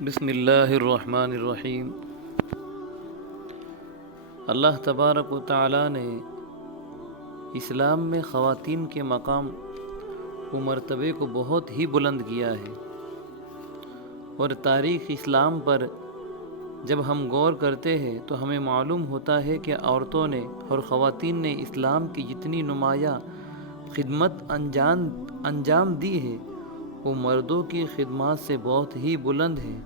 بسم اللہ الرحمن الرحیم۔ اللہ تبارک و تعالیٰ نے اسلام میں خواتین کے مقام و مرتبے کو بہت ہی بلند کیا ہے، اور تاریخ اسلام پر جب ہم غور کرتے ہیں تو ہمیں معلوم ہوتا ہے کہ عورتوں نے اور خواتین نے اسلام کی جتنی نمایاں خدمت انجام دی ہے وہ مردوں کی خدمات سے بہت ہی بلند ہے،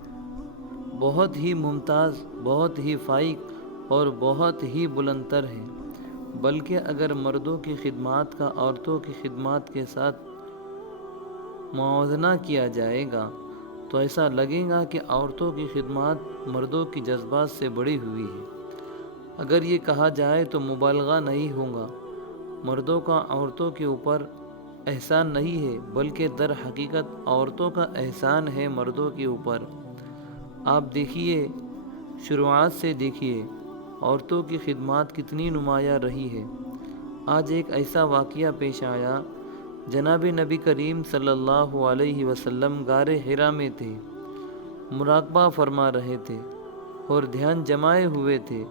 بہت ہی ممتاز، بہت ہی فائق اور بہت ہی بلند تر ہے۔ بلکہ اگر مردوں کی خدمات کا عورتوں کی خدمات کے ساتھ موازنہ کیا جائے گا تو ایسا لگے گا کہ عورتوں کی خدمات مردوں کی جذبات سے بڑھی ہوئی ہے۔ اگر یہ کہا جائے تو مبالغہ نہیں ہوگا۔ مردوں کا عورتوں کے اوپر احسان نہیں ہے، بلکہ در حقیقت عورتوں کا احسان ہے مردوں کے اوپر۔ آپ دیکھیے، شروعات سے دیکھیے عورتوں کی خدمات کتنی نمایاں رہی ہے۔ آج ایک ایسا واقعہ پیش آیا، جناب نبی کریم صلی اللہ علیہ وسلم غار حرا میں تھے، مراقبہ فرما رہے تھے اور دھیان جمائے ہوئے تھے۔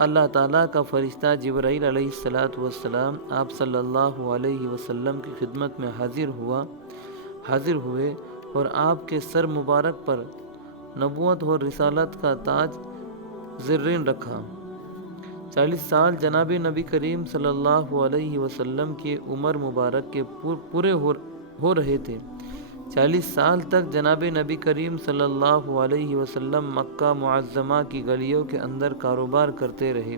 اللہ تعالیٰ کا فرشتہ جبرائیل علیہ السلام آپ صلی اللہ علیہ وسلم کی خدمت میں حاضر ہوئے اور آپ کے سر مبارک پر نبوت اور رسالت کا تاج زرین رکھا۔ 40 سال جناب نبی کریم صلی اللہ علیہ وسلم کی عمر مبارک کے پورے ہو رہے تھے۔ 40 سال تک جناب نبی کریم صلی اللہ علیہ وسلم مکہ معظمہ کی گلیوں کے اندر کاروبار کرتے رہے،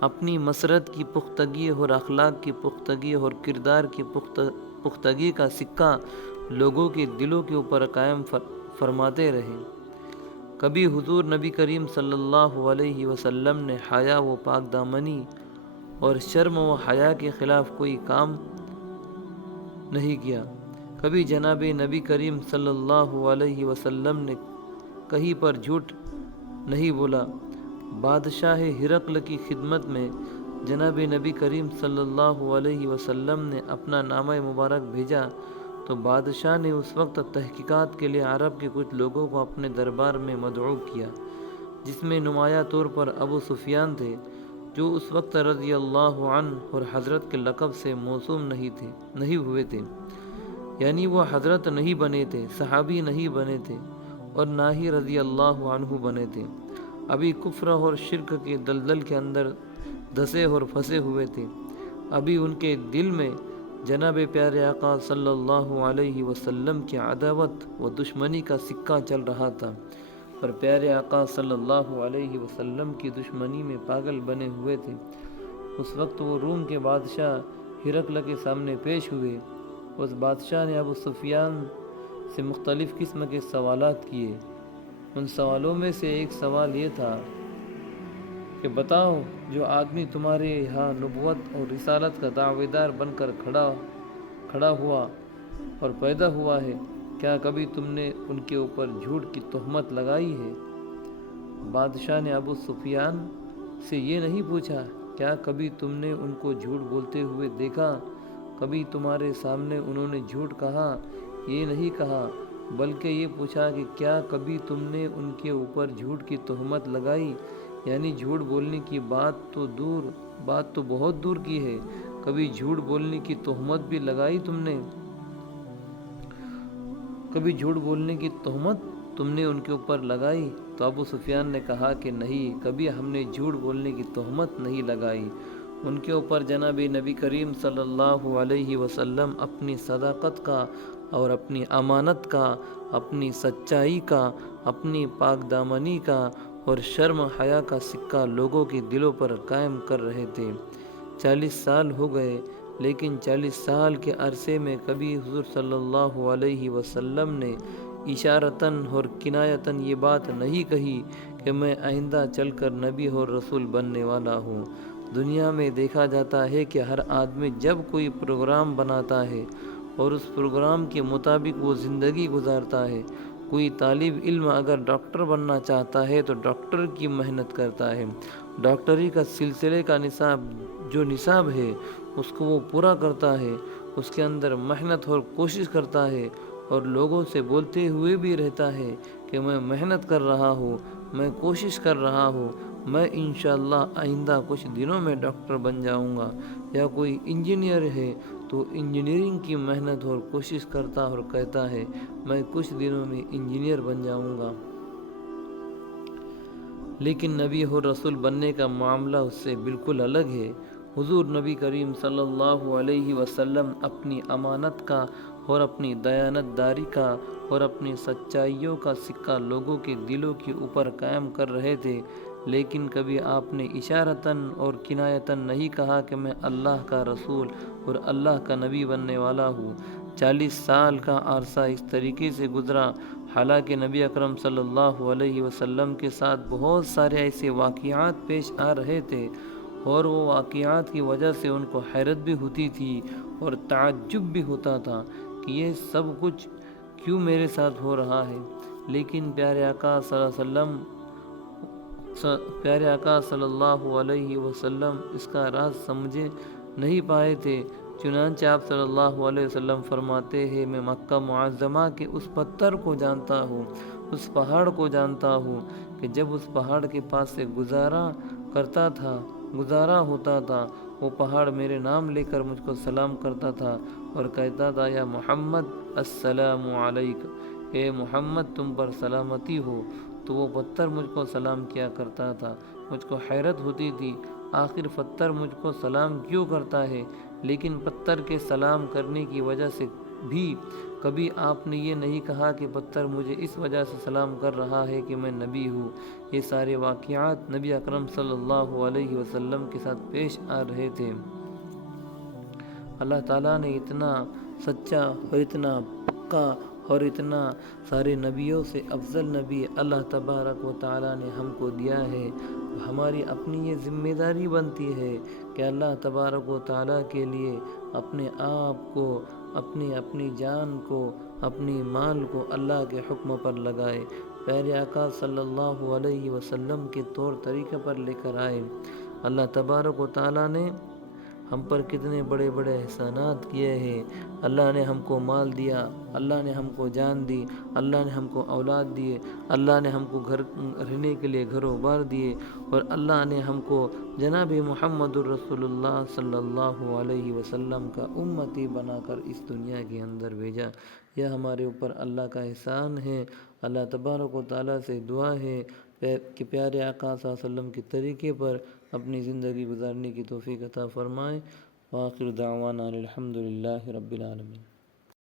اپنی مسرت کی پختگی اور اخلاق کی پختگی اور کردار کی پختگی کا سکہ لوگوں کے دلوں کے اوپر قائم فرماتے رہے۔ کبھی حضور نبی کریم صلی اللہ علیہ وسلم نے حیا و پاک دامنی اور شرم و حیا کے خلاف کوئی کام نہیں کیا۔ کبھی جناب نبی کریم صلی اللہ علیہ وسلم نے کہیں پر جھوٹ نہیں بولا۔ بادشاہ ہرقل کی خدمت میں جناب نبی کریم صلی اللہ علیہ وسلم نے اپنا نامہ مبارک بھیجا تو بادشاہ نے اس وقت تحقیقات کے لیے عرب کے کچھ لوگوں کو اپنے دربار میں مدعو کیا، جس میں نمایاں طور پر ابو سفیان تھے، جو اس وقت رضی اللہ عنہ اور حضرت کے لقب سے موسوم نہیں ہوئے تھے، یعنی وہ حضرت نہیں بنے تھے، صحابی نہیں بنے تھے اور نہ ہی رضی اللہ عنہ بنے تھے۔ ابھی کفر اور شرک کے دلدل کے اندر دھسے اور پھنسے ہوئے تھے۔ ابھی ان کے دل میں جناب پیارے آقا صلی اللہ علیہ وسلم کی عداوت و دشمنی کا سکہ چل رہا تھا، اور پیارے آقا صلی اللہ علیہ وسلم کی دشمنی میں پاگل بنے ہوئے تھے۔ اس وقت وہ روم کے بادشاہ ہرقل کے سامنے پیش ہوئے۔ اس بادشاہ نے ابو سفیان سے مختلف قسم کے سوالات کیے۔ ان سوالوں میں سے ایک سوال یہ تھا کہ بتاؤ، جو آدمی تمہارے یہاں نبوت اور رسالت کا دعوی دار بن کر کھڑا ہوا اور پیدا ہوا ہے، کیا کبھی تم نے ان کے اوپر جھوٹ کی تہمت لگائی ہے؟ بادشاہ نے ابو سفیان سے یہ نہیں پوچھا کیا کبھی تم نے ان کو جھوٹ بولتے ہوئے دیکھا، کبھی تمہارے سامنے انہوں نے جھوٹ کہا، یہ نہیں کہا، بلکہ یہ پوچھا کہ کیا کبھی تم نے ان کے اوپر جھوٹ کی تہمت لگائی، یعنی جھوٹ بولنے کی بات تو بہت دور کی ہے، کبھی جھوٹ بولنے کی تہمت بھی لگائی تم نے؟ کبھی جھوٹ بولنے کی تہمت تم نے ان کے اوپر لگائی؟ تو ابو سفیان نے کہا کہ نہیں، کبھی ہم نے جھوٹ بولنے کی تہمت نہیں لگائی۔ ان کے اوپر جناب نبی کریم صلی اللہ علیہ وسلم اپنی صداقت کا اور اپنی امانت کا، اپنی سچائی کا، اپنی پاک دامنی کا اور شرم حیا کا سکہ لوگوں کے دلوں پر قائم کر رہے تھے۔ 40 سال ہو گئے، لیکن 40 سال کے عرصے میں کبھی حضور صلی اللہ علیہ وسلم نے اشارتاً اور کنایتاً یہ بات نہیں کہی کہ میں آئندہ چل کر نبی اور رسول بننے والا ہوں۔ دنیا میں دیکھا جاتا ہے کہ ہر آدمی جب کوئی پروگرام بناتا ہے اور اس پروگرام کے مطابق وہ زندگی گزارتا ہے۔ کوئی طالب علم اگر ڈاکٹر بننا چاہتا ہے تو ڈاکٹر کی محنت کرتا ہے، ڈاکٹری کا سلسلے کا نصاب ہے اس کو وہ پورا کرتا ہے، اس کے اندر محنت اور کوشش کرتا ہے اور لوگوں سے بولتے ہوئے بھی رہتا ہے کہ میں محنت کر رہا ہوں، میں کوشش کر رہا ہوں، میں انشاءاللہ آئندہ کچھ دنوں میں ڈاکٹر بن جاؤں گا، یا کوئی انجینئر ہے تو انجینئرنگ کی محنت اور کوشش کرتا اور کہتا ہے میں کچھ دنوں میں انجینئر بن جاؤں گا، لیکن نبی اور رسول بننے کا معاملہ اس سے بالکل الگ ہے۔ حضور نبی کریم صلی اللہ علیہ وسلم اپنی امانت کا اور اپنی دیانت داری کا اور اپنی سچائیوں کا سکہ لوگوں کے دلوں کے اوپر قائم کر رہے تھے، لیکن کبھی آپ نے اشارتاً اور کنایتاً نہیں کہا کہ میں اللہ کا رسول اور اللہ کا نبی بننے والا ہوں۔ 40 سال کا عرصہ اس طریقے سے گزرا، حالانکہ نبی اکرم صلی اللہ علیہ وسلم کے ساتھ بہت سارے ایسے واقعات پیش آ رہے تھے، اور وہ واقعات کی وجہ سے ان کو حیرت بھی ہوتی تھی اور تعجب بھی ہوتا تھا کہ یہ سب کچھ کیوں میرے ساتھ ہو رہا ہے، لیکن پیارے آقا صلی اللہ علیہ وسلم اس کا راز سمجھے نہیں پائے تھے۔ چنانچہ آپ صلی اللہ علیہ وسلم فرماتے ہیں میں مکہ معظمہ کے اس پتھر کو جانتا ہوں، اس پہاڑ کو جانتا ہوں کہ جب اس پہاڑ کے پاس سے گزارا ہوتا تھا، وہ پہاڑ میرے نام لے کر مجھ کو سلام کرتا تھا اور کہتا تھا یا محمد السلام علیک، اے محمد تم پر سلامتی ہو، تو وہ پتھر مجھ کو سلام کیا کرتا تھا۔ مجھ کو حیرت ہوتی تھی آخر پتھر مجھ کو سلام کیوں کرتا ہے، لیکن پتھر کے سلام کرنے کی وجہ سے بھی کبھی آپ نے یہ نہیں کہا کہ پتھر مجھے اس وجہ سے سلام کر رہا ہے کہ میں نبی ہوں۔ یہ سارے واقعات نبی اکرم صلی اللہ علیہ وسلم کے ساتھ پیش آ رہے تھے۔ اللہ تعالیٰ نے اتنا سچا اور اتنا پکا اور اتنا سارے نبیوں سے افضل نبی اللہ تبارک و تعالیٰ نے ہم کو دیا ہے۔ ہماری اپنی یہ ذمہ داری بنتی ہے کہ اللہ تبارک و تعالیٰ کے لیے اپنے آپ کو، اپنی جان کو، اپنی مال کو اللہ کے حکم پر لگائے، پیارے آقا صلی اللہ علیہ وسلم کے طور طریقے پر لے کر آئے۔ اللہ تبارک و تعالیٰ نے ہم پر کتنے بڑے بڑے احسانات کیے ہیں۔ اللہ نے ہم کو مال دیا، اللہ نے ہم کو جان دی، اللہ نے ہم کو اولاد دیے، اللہ نے ہم کو گھر رہنے کے لیے گھر و بار دیے، اور اللہ نے ہم کو جناب محمد الرسول اللہ صلی اللہ علیہ وسلم کا امتی بنا کر اس دنیا کے اندر بھیجا۔ یہ ہمارے اوپر اللہ کا احسان ہے۔ اللہ تبارک و تعالیٰ سے دعا ہے کہ پیارے آقا صلی اللہ علیہ وسلم کے طریقے پر اپنی زندگی گزارنے کی توفیق عطا فرمائے۔ وآخر دعوانا الحمد للہ رب العالمین۔